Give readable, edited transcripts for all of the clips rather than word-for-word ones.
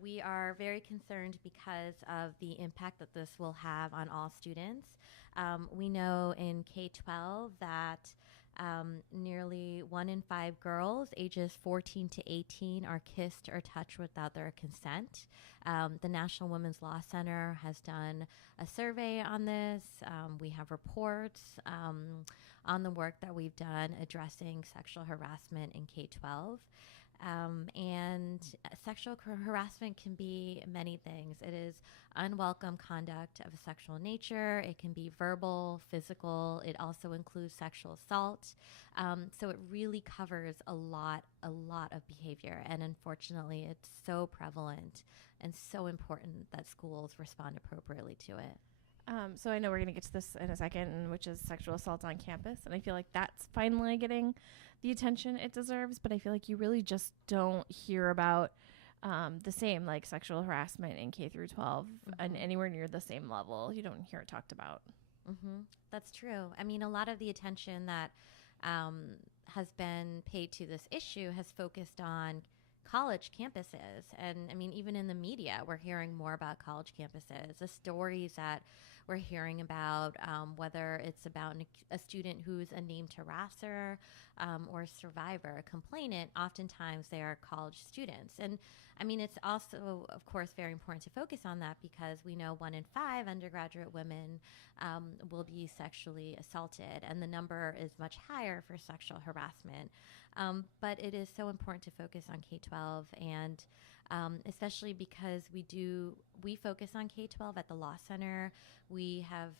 We are very concerned because of the impact that this will have on all students. We know in K-12 that nearly 1 in 5 girls ages 14 to 18 are kissed or touched without their consent. The National Women's Law Center has done a survey on this. We have reports on the work that we've done addressing sexual harassment in K-12. And sexual harassment can be many things. It is unwelcome conduct of a sexual nature. It can be verbal, physical. It also includes sexual assault. So it really covers a lot of behavior. And unfortunately, it's so prevalent and so important that schools respond appropriately to it. So I know we're going to get to this in a second, which is sexual assault on campus. And I feel like that's finally getting the attention it deserves. But I feel like you really just don't hear about the same, like sexual harassment in K through 12 and anywhere near the same level. You don't hear it talked about. That's true. I mean, a lot of the attention that has been paid to this issue has focused on college campuses. And I mean, even in the media, we're hearing more about college campuses. The stories that we're hearing about, whether it's about a student who's a named harasser or a survivor, a complainant, oftentimes they are college students. And I mean, it's also, of course, very important to focus on that because we know 1 in 5 undergraduate women will be sexually assaulted, and the number is much higher for sexual harassment. But it is so important to focus on K-12, and especially because we focus on K-12 at the Law Center. We have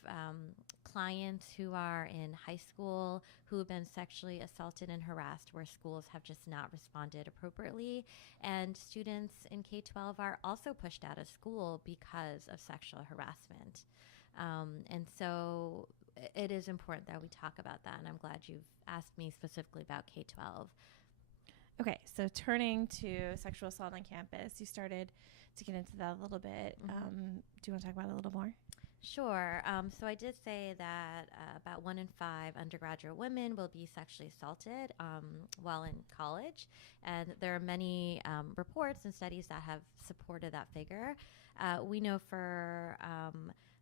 clients who are in high school who have been sexually assaulted and harassed where schools have just not responded appropriately. And students in K-12 are also pushed out of school because of sexual harassment. And so it is important that we talk about that, and I'm glad you've asked me specifically about K-12. Okay, so turning to sexual assault on campus, you started to get into that a little bit. Do you want to talk about it a little more? Sure. So I did say that about 1 in 5 undergraduate women will be sexually assaulted while in college. And there are many reports and studies that have supported that figure. We know for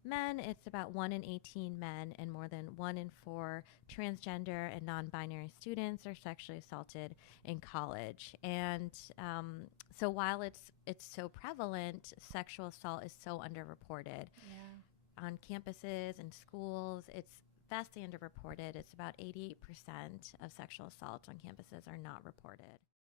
men, it's about 1 in 18 men, and more than 1 in 4 transgender and non-binary students are sexually assaulted in college. And so while it's so prevalent, sexual assault is so underreported. Yeah. On campuses and schools, it's vastly underreported. It's about 88% of sexual assaults on campuses are not reported.